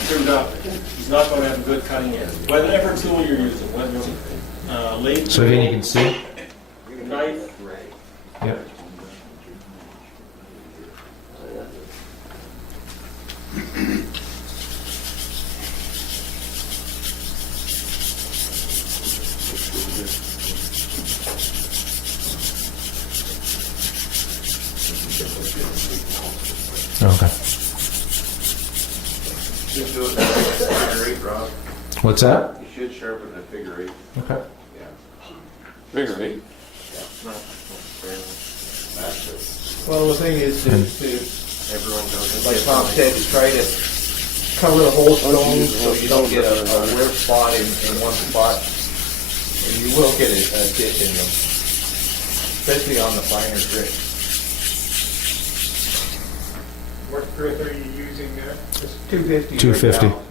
screwed up, he's not going to have a good cutting edge. Whatever tool you're using, whether it's lathe, So again, you can see. knife, Yep. Okay. Should do it at figure 8, Rob. What's that? You should sharpen at figure 8. Okay. Yeah. figure eight. That's it. Well, the thing is to Everyone goes. like Tom said, to try to cover the whole stone so you don't get a wear spot in one spot. And you will get a ditch in them, especially on the finer grit. What grit are you using there? It's 250. 250. Right now.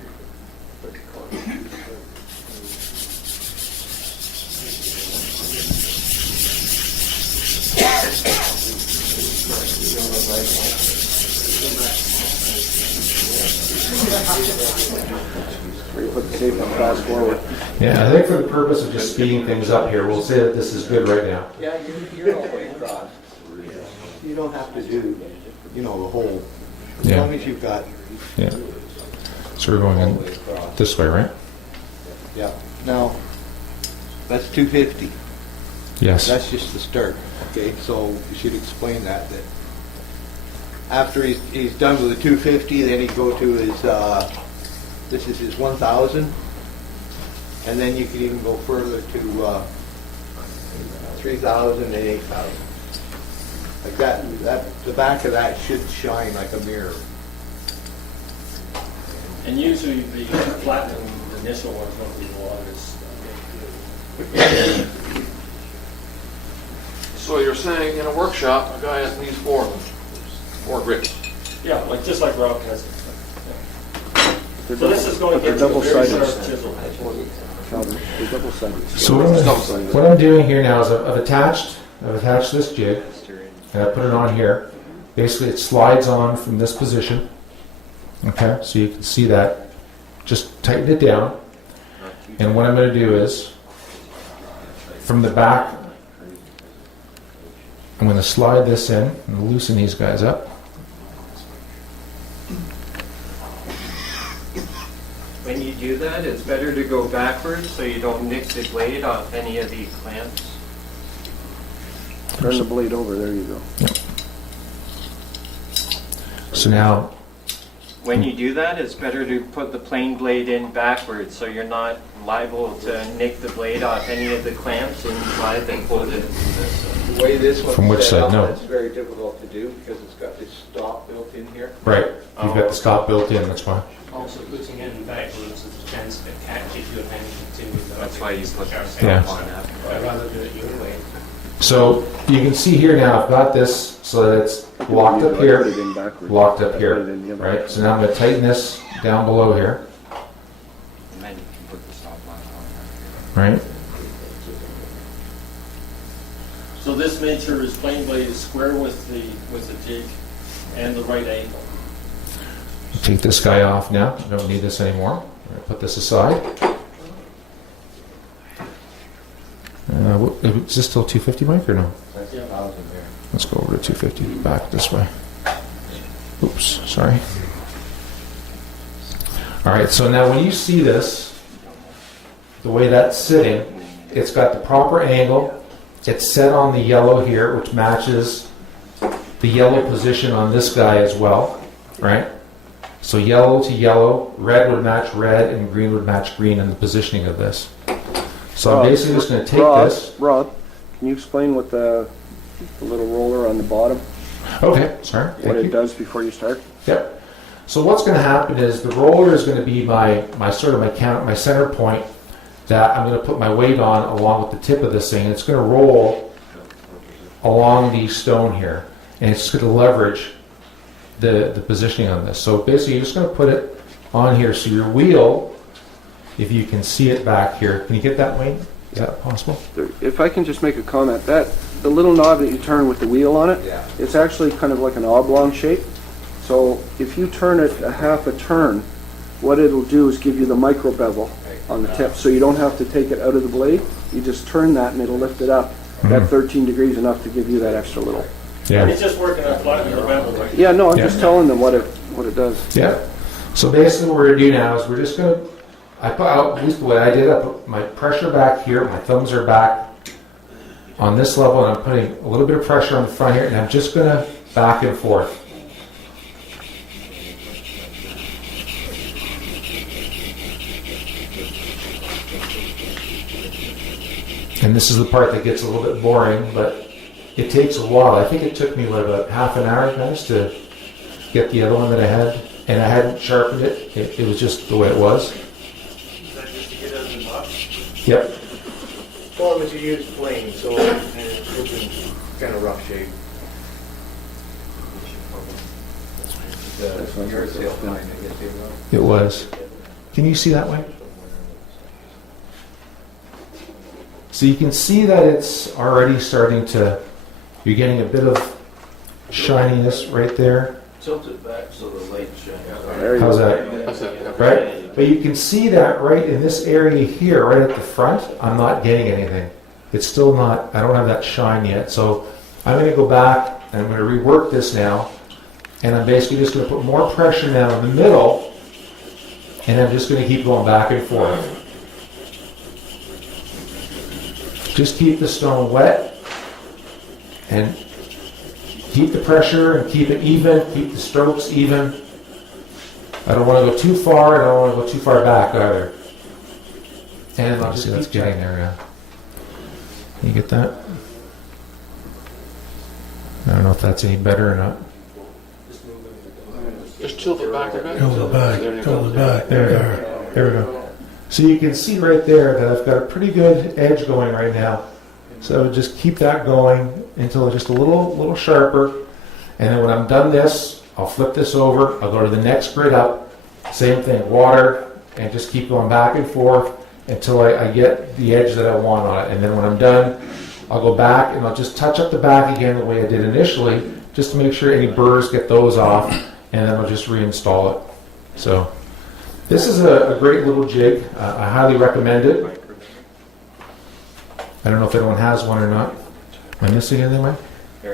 Fast forward. Yeah, I think for the purpose of just speeding things up here, we'll say that this is good right now. Yeah, you're all the way across. You don't have to do, the whole, as Yeah. long as you've got Yeah. So we're going all the in way across. this way, right? Yeah. Now, that's 250. Yes. That's just the start, okay? So you should explain that after he's done with the 250, then he'd go to his, this is his 1,000. And then you can even go further to 3,000 and 8,000. Like that, the back of that should shine like a mirror. And usually the platinum initial ones don't be the longest. So you're saying in a workshop, a guy needs 4 of them, 4 grits. Yeah, just like Rob has it. Yeah. So this is going to But get they're you a very double-sided. sharp chisel. Calvin, they're double-sided. So what I'm doing here now is I've attached this jig and I put it on here. Basically, it slides on from this position. Okay, so you can see that. Just tighten it down. And what I'm going to do is, from the back, I'm going to slide this in and loosen these guys up. When you do that, it's better to go backwards so you don't nick the blade off any of the clamps. Turn the blade over, there you go. So now, When you do that, it's better to put the plain blade in backwards so you're not liable to nick the blade off any of the clamps inside that hold it. The way this one's From which set side? up, No. it's very difficult to do because it's got this stop built in here. right, you've got the stop built in, that's why. Also putting it backwards, there's a chance that it catches your hand continues. That's why you put that Yeah. stop on after. I'd rather do it your way. So you can see here now, I've got this so that it's locked up Put here, it in backwards. locked up Put here, it in the other right? So now I'm going to tighten this down below here, And then you can put the stop lock on. right? So this made sure his plane blade is square with the jig and the right angle. Take this guy off now. I don't need this anymore. I'm going to put this aside. Is this still 250, Mike, or no? That's Yeah. 1,000 there. Let's go over to 250, back this way. Oops, sorry. All right, so now when you see this, the way that's sitting, it's got the proper angle. It's set on the yellow here, which matches the yellow position on this guy as well, right? So yellow to yellow, red would match red, and green would match green in the positioning of this. So I'm basically just going to take this. Rob, can you explain what the little roller on the bottom, Okay, sorry. what Thank it you. does before you start? Yep. So what's going to happen is the roller is going to be my center point that I'm going to put my weight on along with the tip of this thing. And it's going to roll along the stone here, and it's going to leverage the positioning on this. So basically, you're just going to put it on here. So your wheel, if you can see it back here, can you get that, Wayne? Is that possible? If I can just make a comment, that the little knob that you turn with the wheel on it, Yeah. it's actually kind of like an oblong shape. So if you turn it a half a turn, what it'll do is give you the micro bevel on the tip, so you don't have to take it out of the blade. You just turn that and it'll lift it up. That 13 degrees enough to give you that extra little. Yeah. It's just working on flattening the bevel, right? Yeah, no, I'm Yeah. just telling them what it does. Yeah. So basically what we're going to do now is we're just going to, I put out, at least the way I did, I put my pressure back here, my thumbs are back on this level, and I'm putting a little bit of pressure on the front here, and I'm just going to back and forth. And this is the part that gets a little bit boring, but it takes a while. I think it took me, about half an hour, guys, to get the other one that I had, and I hadn't sharpened it. It was just the way it was. Is that just to get out of the box? Yep. Well, but you use plain, so it's in kind of rough shape. Your sale line, I guess you know. It was. Can you see that way? So you can see that it's already starting to, you're getting a bit of shininess right there. Tilt it back so the light shines. There you How's go. that? That's it. Right? But you can see that right in this area here, right at the front, I'm not getting anything. It's still not, I don't have that shine yet. So I'm going to go back and I'm going to rework this now. And I'm basically just going to put more pressure now in the middle. And I'm just going to keep going back and forth. Just keep the stone wet. And keep the pressure and keep it even. Keep the strokes even. I don't want to go too far. I don't want to go too far back either. And I'll just keep getting there. Yeah. Can you get that? I don't know if that's any better or not. Just tilt it back a bit. Tilt it back, There you tilt go. it back. There we go. There we go. So you can see right there that I've got a pretty good edge going right now. So I would just keep that going until it's just a little sharper. And then when I'm done this, I'll flip this over. I'll go to the next grid up. Same thing, water, and just keep going back and forth until I get the edge that I want on it. And then when I'm done, I'll go back and I'll just touch up the back again the way I did initially, just to make sure any burrs get those off, and then I'll just reinstall it. So this is a great little jig. I highly recommend it. I don't know if anyone has one or not. Am I missing anything, Mike?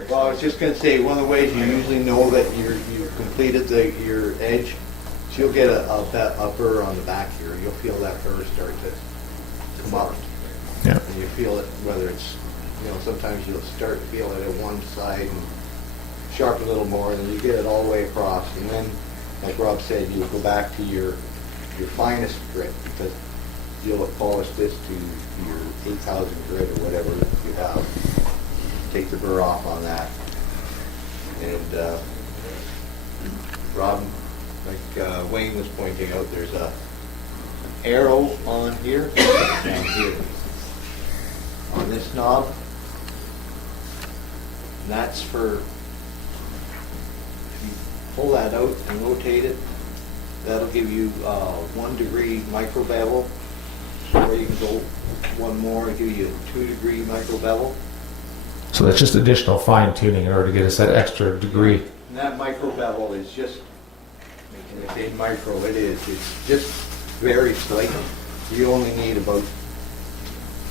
Well, I was just going to say, one of the ways you usually know that you've completed your edge, is you'll get a burr on the back here. You'll feel that burr start to come up. Yeah. And you feel it, whether it's, sometimes you'll start to feel it at one side and sharpen a little more, and then you get it all the way across. And then, like Rob said, you'll go back to your finest grit, because you'll polish this to your 8,000 grit or whatever you have. Take the burr off on that. And Rob, like Wayne was pointing out, there's a arrow on here, down here, on this knob. And that's for, if you pull that out and rotate it, that'll give you 1 degree micro bevel. Or you can go one more and give you a 2 degree micro bevel. So that's just additional fine tuning in order to get us that extra degree. And that micro bevel is just, and I say micro, it's just very slight. You only need about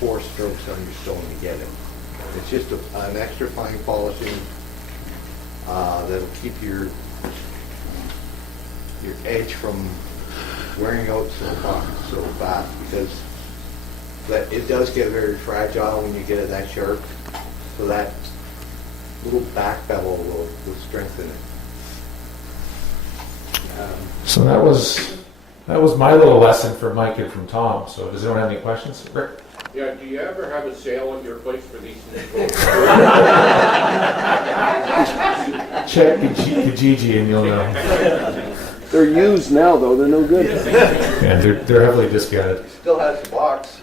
4 strokes on your stone to get it. It's just an extra fine polishing that'll keep your edge from wearing out so fast, because it does get very fragile when you get it that sharp. So that little back bevel will strengthen it. So that was my little lesson for Mike and from Tom. So does anyone have any questions? Rick? Yeah, do you ever have a sale at your place for these things? Check Kijiji and you'll know. They're used now, though. They're no good. Yeah, they're heavily discounted. Still has the box.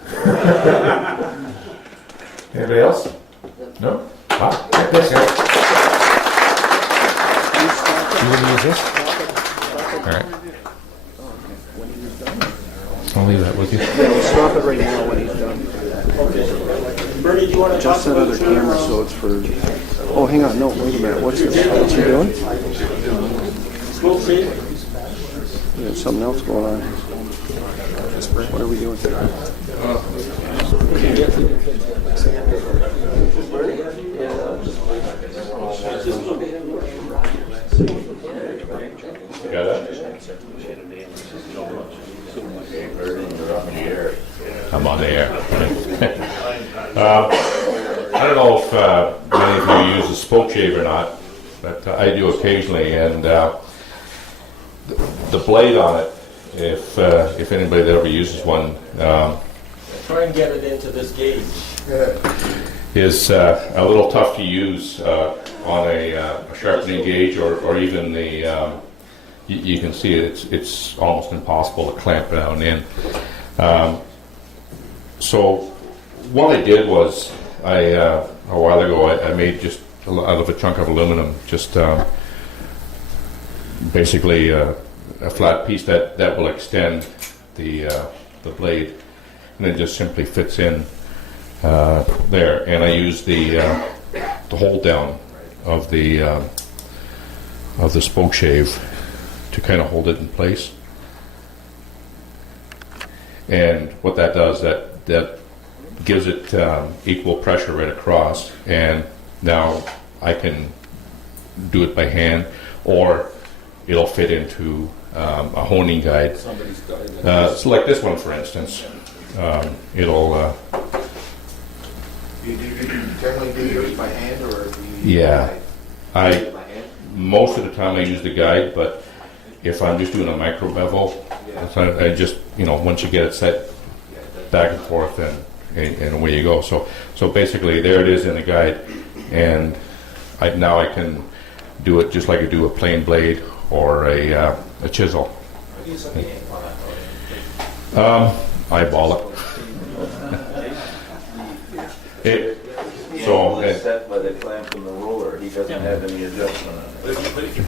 Anybody else? No? Wow. Yeah, thanks, guys. You want to use this? All right. I'll leave that with you. We'll stop it right now when he's done. Bernie, do you want to Just that other camera, so it's for... Oh, hang on. No, wait a minute. What's he doing? Smoke free? Yeah. There's something else going on. What are we doing? Got that? I'm on the air. I don't know if many of you use a spoke shave or not, but I do occasionally, and the blade on it, if anybody that ever uses one, Try and get it into this gauge. is a little tough to use on a sharpening gauge or even the, you can see it's almost impossible to clamp down in. So what I did was, a while ago, I made just out of a chunk of aluminum, just basically a flat piece that will extend the blade, and it just simply fits in there. And I use the hold down of the spoke shave to kind of hold it in place. And what that does, that gives it equal pressure right across, and now I can do it by hand, or it'll fit into a honing guide. Somebody's guide. So like this one, for instance, it'll You generally do yours by hand, or do you? Yeah. I By hand? most of the time I use the guide, but if I'm just doing a micro bevel, so I just, once you get it set back and forth, and away you go. So basically there it is in the guide, and now I can do it just like I do a plain blade or a chisel. Eyeball it. So set by the clamp and the roller, he doesn't have any adjustment on it.